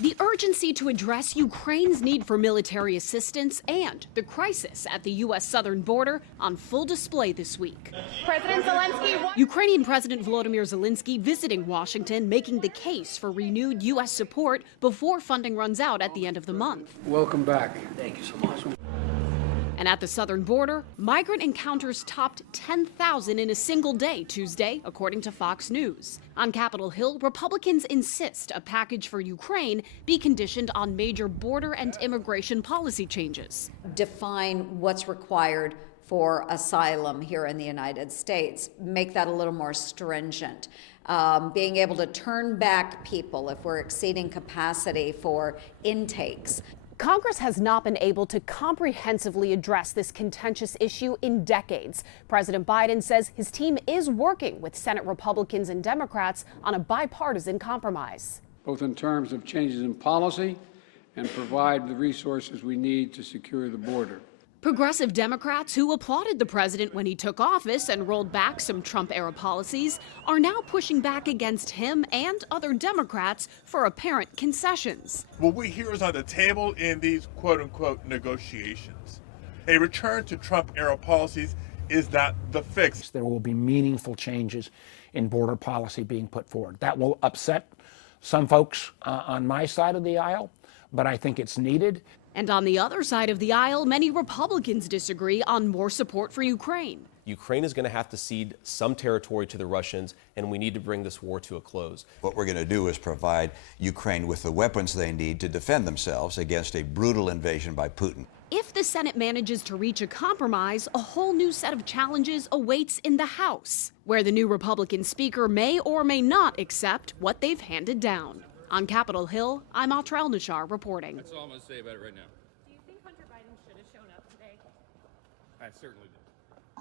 The urgency to address Ukraine's need for military assistance and the crisis at the U.S. southern border on full display this week. President Zelenskyy. Ukrainian President Volodymyr Zelenskyy visiting Washington, making the case for renewed U.S. support before funding runs out at the end of the month. Welcome back. Thank you so much. And at the southern border, migrant encounters topped 10,000 in a single day Tuesday, according to Fox News. On Capitol Hill, Republicans insist a package for Ukraine be conditioned on major border and immigration policy changes. Define what's required for asylum here in the United States, make that a little more stringent. Being able to turn back people if we're exceeding capacity for intakes. Congress has not been able to comprehensively address this contentious issue in decades. President Biden says his team is working with Senate Republicans and Democrats on a bipartisan compromise. Both in terms of changes in policy and provide the resources we need to secure the border. Progressive Democrats who applauded the president when he took office and rolled back some Trump-era policies are now pushing back against him and other Democrats for apparent concessions. What we hear is on the table in these quote-unquote negotiations. A return to Trump-era policies is not the fix. There will be meaningful changes in border policy being put forward. That will upset some folks on my side of the aisle, but I think it's needed. And on the other side of the aisle, many Republicans disagree on more support for Ukraine. Ukraine is going to have to cede some territory to the Russians, and we need to bring this war to a close. What we're going to do is provide Ukraine with the weapons they need to defend themselves against a brutal invasion by Putin. If the Senate manages to reach a compromise, a whole new set of challenges awaits in the House, where the new Republican speaker may or may not accept what they've handed down. On Capitol Hill, I'm Altrell Nashar reporting. That's all I'm going to say about it right now. Do you think Hunter Biden should have shown up today? I certainly do.